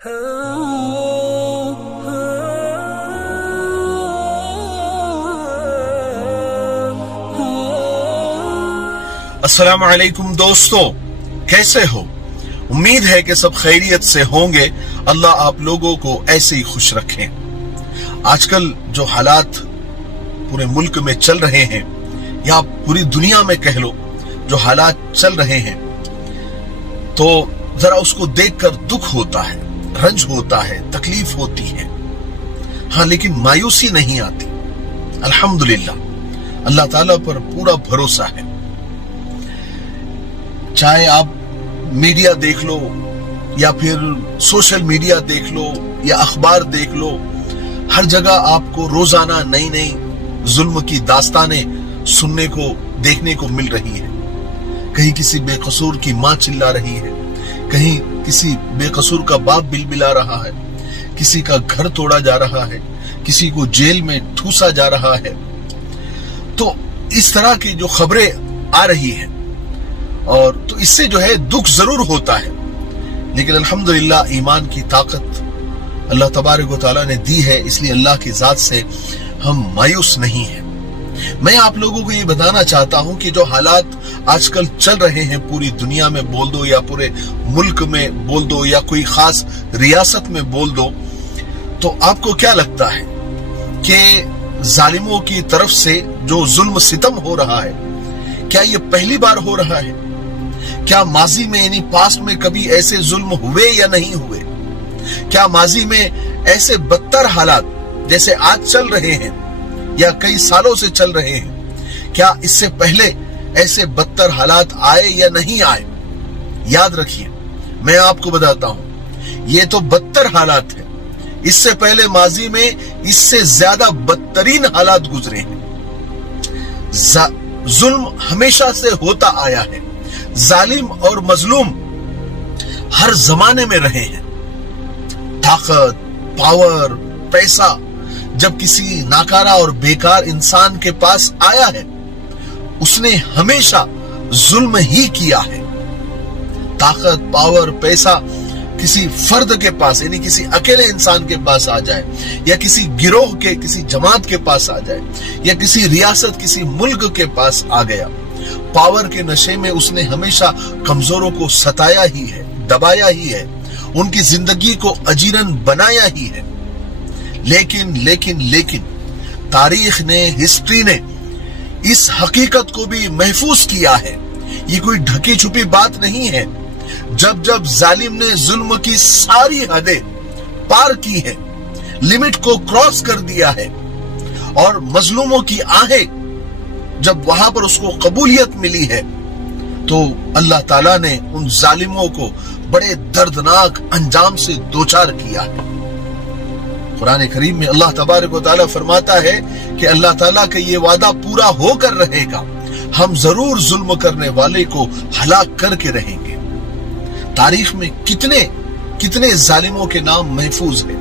अस्सलाम वालेकुम दोस्तों, कैसे हो? उम्मीद है कि सब खैरियत से होंगे। अल्लाह आप लोगों को ऐसे ही खुश रखें। आजकल जो हालात पूरे मुल्क में चल रहे हैं या पूरी दुनिया में कह लो, जो हालात चल रहे हैं, तो जरा उसको देखकर दुख होता है, रंज होता है, तकलीफ होती है। हाँ, लेकिन मायूसी नहीं आती। अल्हम्दुलिल्लाह, अल्लाह ताला पर पूरा भरोसा है। चाहे आप मीडिया देख लो या फिर सोशल मीडिया देख लो या अखबार देख लो, हर जगह आपको रोजाना नई नई जुल्म की दास्तानें सुनने को, देखने को मिल रही है। कहीं किसी बेकसूर की मां चिल्ला रही है, कहीं किसी बेकसूर का बाप बिलबिला रहा है, किसी का घर तोड़ा जा रहा है, किसी को जेल में ठूसा जा रहा है। तो इस तरह की जो खबरें आ रही है, और तो इससे जो है दुख जरूर होता है, लेकिन अल्हम्दुलिल्लाह ईमान की ताकत अल्लाह तबारक व तआला ने दी है, इसलिए अल्लाह की जात से हम मायूस नहीं हैं। मैं आप लोगों को ये बताना चाहता हूं कि जो हालात आजकल चल रहे हैं पूरी दुनिया में बोल दो या पूरे मुल्क में बोल दो या कोई खास रियासत में बोल दो, तो आपको क्या लगता है कि जालिमों की तरफ से जो जुल्म सितम हो रहा है, क्या ये पहली बार हो रहा है? क्या माजी में यानी पास्ट में कभी ऐसे जुल्म हुए या नहीं हुए? क्या माजी में ऐसे बदतर हालात जैसे आज चल रहे हैं या कई सालों से चल रहे हैं, क्या इससे पहले ऐसे बदतर हालात आए या नहीं आए? याद रखिए, मैं आपको बताता हूं, ये तो बदतर हालात है। इससे पहले माजी में इससे ज्यादा बदतरीन हालात गुजरे हैं। जुल्म हमेशा से होता आया है। जालिम और मजलूम हर जमाने में रहे हैं। ताकत, पावर, पैसा जब किसी नाकारा और बेकार इंसान के पास आया है, उसने हमेशा जुल्म ही किया है। ताकत, पावर, पैसा किसी फर्द के पास यानी किसी अकेले इंसान के पास आ जाए, या किसी गिरोह के, किसी जमात के पास आ जाए, या किसी रियासत, किसी मुल्क के पास आ गया, पावर के नशे में उसने हमेशा कमजोरों को सताया ही है, दबाया ही है, उनकी जिंदगी को अजीरन बनाया ही है। लेकिन लेकिन लेकिन तारीख ने, हिस्ट्री ने इस हकीकत को भी महफूज किया है। ये कोई ढकी छुपी बात नहीं है। जब जब जालिम ने जुल्म की सारी हदें पार की है, लिमिट को क्रॉस कर दिया है, और मजलूमों की आहें जब वहां पर उसको कबूलियत मिली है, तो अल्लाह ताला ने उन जालिमों को बड़े दर्दनाक अंजाम से दोचार किया है। कुरान करीम में अल्लाह तबारक व तआला फरमाता है कि अल्लाह ताला का ये वादा पूरा होकर रहेगा, हम जरूर जुल्म करने वाले को हलाक करके रहेंगे। तारीख में कितने कितने जालिमों के नाम महफूज हैं,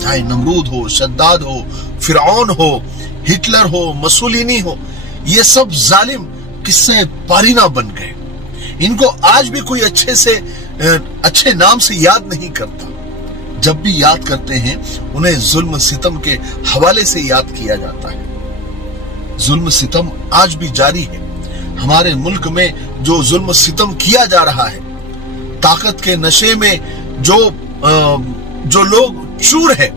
चाहे नमरूद हो, शद्दाद हो, फिरौन हो, हिटलर हो, मसूलिनी हो, ये सब जालिम किस्से पारीना बन गए। इनको आज भी कोई अच्छे नाम से याद नहीं करता। जब भी याद करते हैं, उन्हें जुल्म सितम के हवाले से याद किया जाता है। जुल्म सितम आज भी जारी है। हमारे मुल्क में जो जुल्म सितम किया जा रहा है, ताकत के नशे में जो लोग चूर है,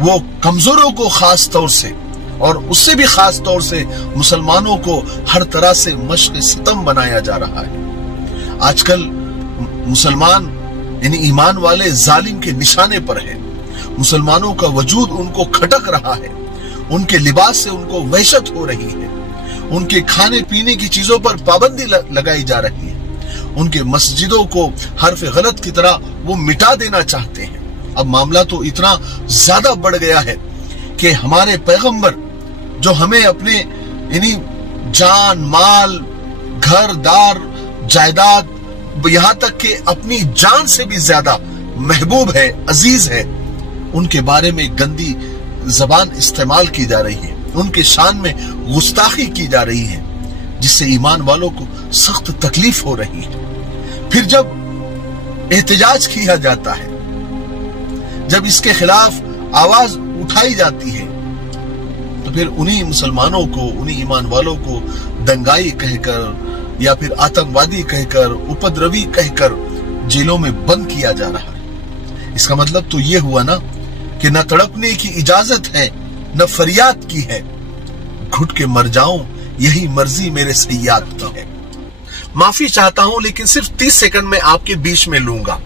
वो कमजोरों को खास तौर से और उससे भी खास तौर से मुसलमानों को हर तरह से मश्क सितम बनाया जा रहा है। आजकल मुसलमान यानी ईमान वाले जालिम के निशाने पर है। मुसलमानों का वजूद उनको खटक रहा है, उनके लिबास से उनको वहशत हो रही है, उनके खाने पीने की चीजों पर पाबंदी लगाई जा रही है, उनके मस्जिदों को हरफ गलत की तरह वो मिटा देना चाहते हैं। अब मामला तो इतना ज्यादा बढ़ गया है कि हमारे पैगंबर जो हमें अपने यानी जान, माल, घर दार, जायदाद, यहां तक कि अपनी जान से भी ज्यादा महबूब है, अजीज है, उनके बारे में गंदी जबान इस्तेमाल की जा रही है, उनके शान में गुस्ताखी की जा रही है, जिससे ईमान वालों को सख्त तकलीफ हो रही है। फिर जब एहतजाज किया जाता है, जब इसके खिलाफ आवाज उठाई जाती है तो फिर उन्हीं मुसलमानों को, उन्हीं ईमान वालों को दंगाई कहकर या फिर आतंकवादी कहकर, उपद्रवी कहकर जेलों में बंद किया जा रहा है। इसका मतलब तो ये हुआ ना कि न तड़पने की इजाजत है, न फरियाद की है, घुट के मर जाऊं यही मर्जी मेरे सैयाद की है। माफी चाहता हूं लेकिन सिर्फ 30 सेकंड में आपके बीच में लूंगा।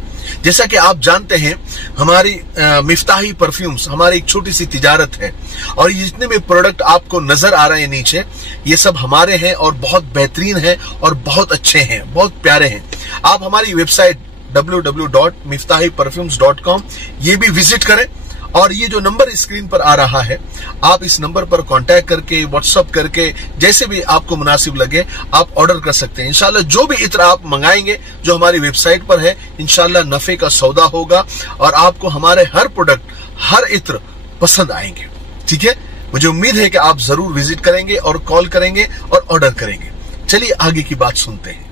जैसा कि आप जानते हैं हमारी मिफ्ताही परफ्यूम्स हमारी एक छोटी सी तिजारत है और ये जितने भी प्रोडक्ट आपको नजर आ रहे हैं नीचे, ये सब हमारे हैं और बहुत बेहतरीन हैं और बहुत अच्छे हैं, बहुत प्यारे हैं। आप हमारी वेबसाइट www.miftahiperfumes.com ये भी विजिट करें और ये जो नंबर स्क्रीन पर आ रहा है, आप इस नंबर पर कांटेक्ट करके, व्हाट्सएप करके, जैसे भी आपको मुनासिब लगे आप ऑर्डर कर सकते हैं। इंशाल्लाह जो भी इत्र आप मंगाएंगे जो हमारी वेबसाइट पर है, इंशाल्लाह नफे का सौदा होगा और आपको हमारे हर प्रोडक्ट, हर इत्र पसंद आएंगे। ठीक है, मुझे उम्मीद है कि आप जरूर विजिट करेंगे और कॉल करेंगे और ऑर्डर करेंगे। चलिए आगे की बात सुनते हैं।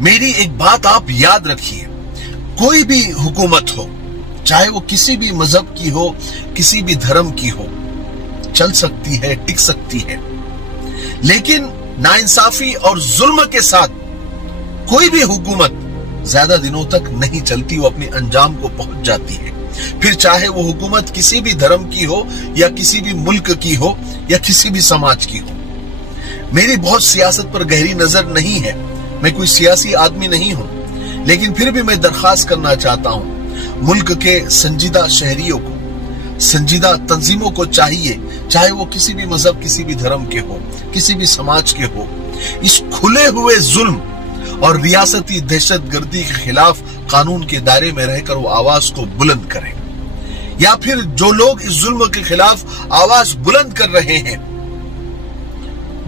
मेरी एक बात आप याद रखिए, कोई भी हुकूमत हो, चाहे वो किसी भी मजहब की हो, किसी भी धर्म की हो, चल सकती है, टिक सकती है, लेकिन नाइंसाफी और जुल्म के साथ कोई भी हुकूमत ज्यादा दिनों तक नहीं चलती, वो अपने अंजाम को पहुंच जाती है। फिर चाहे वो हुकूमत किसी भी धर्म की हो या किसी भी मुल्क की हो या किसी भी समाज की हो। मेरी बहुत सियासत पर गहरी नजर नहीं है, मैं कोई सियासी आदमी नहीं हूं, लेकिन फिर भी मैं दरख्वास्त करना चाहता हूं मुल्क के संजीदा शहरियों को, संजीदा तंजीमों को चाहिए, चाहे वो किसी भी मजहब, किसी भी धर्म के हो, किसी भी समाज के हो, इस खुले हुए जुल्म और रियासती दहशतगर्दी के खिलाफ कानून के दायरे में रहकर वो आवाज को बुलंद करें। या फिर जो लोग इस जुल्म के खिलाफ आवाज बुलंद कर रहे हैं,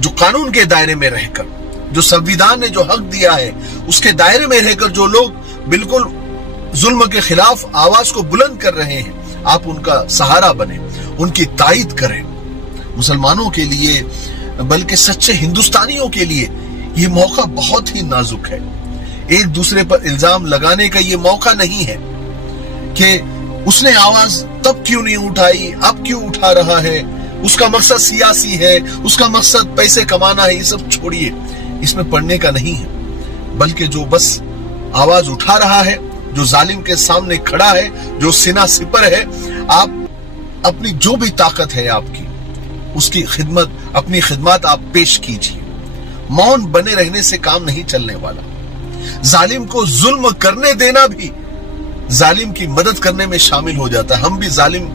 जो कानून के दायरे में रहकर, जो संविधान ने जो हक दिया है उसके दायरे में रहकर जो लोग बिल्कुल जुल्म के खिलाफ आवाज को बुलंद कर रहे हैं, आप उनका सहारा बने, उनकी तायीद करें। मुसलमानों के लिए, बल्कि सच्चे हिंदुस्तानियों के लिए ये मौका बहुत ही नाजुक है। एक दूसरे पर इल्जाम लगाने का ये मौका नहीं है कि उसने आवाज तब क्यों नहीं उठाई, अब क्यों उठा रहा है, उसका मकसद सियासी है, उसका मकसद पैसे कमाना है। ये सब छोड़िए, इसमें पढ़ने का नहीं है, बल्कि जो बस आवाज उठा रहा है, जो जालिम के सामने खड़ा है, जो सीना सिपर है, आप अपनी जो भी ताकत है आपकी, उसकी खिदमत, अपनी खिदमत आप पेश कीजिए। मौन बने रहने से काम नहीं चलने वाला। जालिम को जुल्म करने देना भी जालिम की मदद करने में शामिल हो जाता है। हम भी जालिम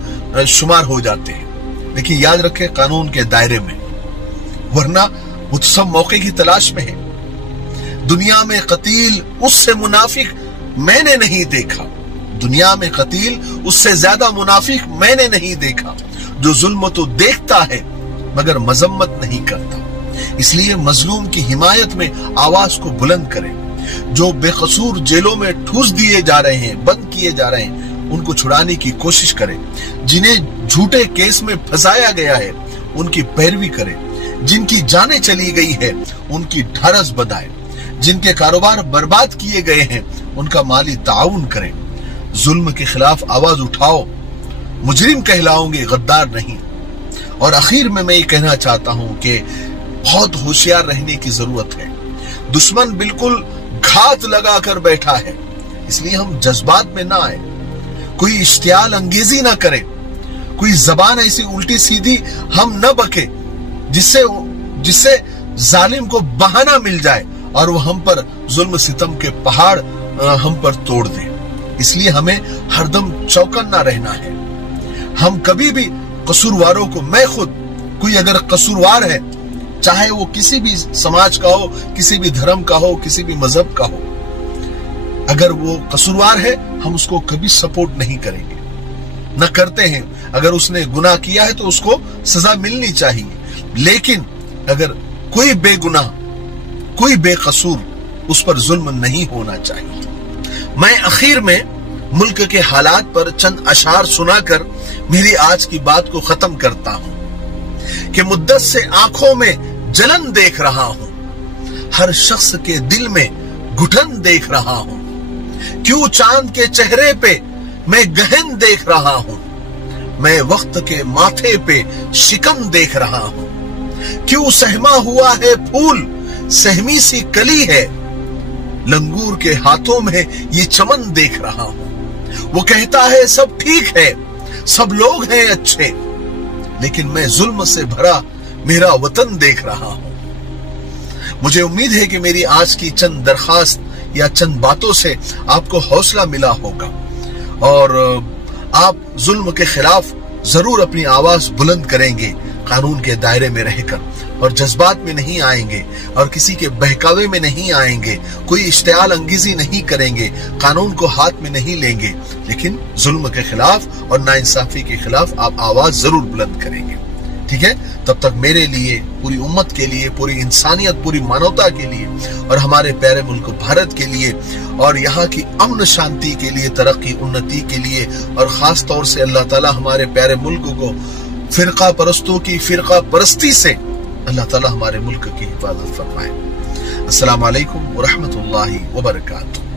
शुमार हो जाते हैं, लेकिन याद रखें कानून के दायरे में, वरना वो सब मौके की तलाश में है। दुनिया में कतील उससे मुनाफिक मैंने नहीं देखा, दुनिया में कतील उससे ज्यादा मुनाफिक मैंने नहीं देखा, जो जुल्म तो देखता है मगर मजम्मत नहीं करता। इसलिए मजलूम की हिमायत में आवाज को बुलंद करें। जो बेकसूर जेलों में ठूस दिए जा रहे हैं, बंद किए जा रहे हैं, उनको छुड़ाने की कोशिश करें। जिन्हें झूठे केस में फंसाया गया है उनकी पैरवी करें। जिनकी जानें चली गई है उनकी ढारस बधाएं। जिनके कारोबार बर्बाद किए गए हैं उनका माली ताउन करें। जुल्म के खिलाफ आवाज उठाओ, मुजरिम कहलाओगे, गद्दार नहीं। और आखिर में मैं ये कहना चाहता हूं कि बहुत होशियार रहने की जरूरत है। दुश्मन बिल्कुल घात लगा कर बैठा है, इसलिए हम जज्बात में ना आए, कोई इश्तियाल अंगेजी ना करें, कोई जबान ऐसी उल्टी सीधी हम न बके जिससे जालिम को बहाना मिल जाए और वो हम पर जुल्म सितम के पहाड़ हम पर तोड़ दे। इसलिए हमें हरदम चौकन्ना रहना है। हम कभी भी कसूरवारों को, मैं खुद, कोई अगर कसूरवार है, चाहे वो किसी भी समाज का हो, किसी भी धर्म का हो, किसी भी मजहब का हो, अगर वो कसूरवार है हम उसको कभी सपोर्ट नहीं करेंगे, न करते हैं। अगर उसने गुनाह किया है तो उसको सजा मिलनी चाहिए, लेकिन अगर कोई बेगुनाह, कोई बेकसूर, उस पर जुल्म नहीं होना चाहिए। मैं आखिर में मुल्क के हालात पर चंद अशार सुनाकर मेरी आज की बात को खत्म करता हूं कि मुद्दत से आंखों में जलन देख रहा हूं, हर शख्स के दिल में घुटन देख रहा हूं। क्यों चांद के चेहरे पे मैं गहन देख रहा हूं, मैं वक्त के माथे पे शिकन देख रहा हूं। क्यों सहमा हुआ है फूल, सहमी सी कली है, लंगूर के हाथों में ये चमन देख रहा हूं। वो कहता है सब ठीक है, सब लोग हैं अच्छे, लेकिन मैं जुल्म से भरा मेरा वतन देख रहा हूं। मुझे उम्मीद है कि मेरी आज की चंद दरखास्त या चंद बातों से आपको हौसला मिला होगा और आप जुल्म के खिलाफ जरूर अपनी आवाज बुलंद करेंगे, कानून के दायरे में रहकर, और जज्बात में नहीं आएंगे और किसी के बहकावे में नहीं आएंगे, कोई इश्तियाल अंगेजी नहीं करेंगे, कानून को हाथ में नहीं लेंगे, लेकिन जुल्म के खिलाफ और नाइंसाफी के खिलाफ आप आवाज जरूर बुलंद करेंगे। ठीक है, तब तक मेरे लिए, पूरी उम्मत के लिए, पूरी इंसानियत, पूरी मानवता के लिए और हमारे प्यारे मुल्क भारत के लिए और यहाँ की अमन शांति के लिए, तरक्की उन्नति के लिए, और खास तौर से अल्लाह ताला हमारे प्यारे मुल्क को फिरका परस्तों की फिरका परस्ती से अल्लाह ताला हमारे मुल्क की हिफाजत फरमाए। अस्सलाम वालेकुम व रहमतुल्लाहि व बरकातुहू।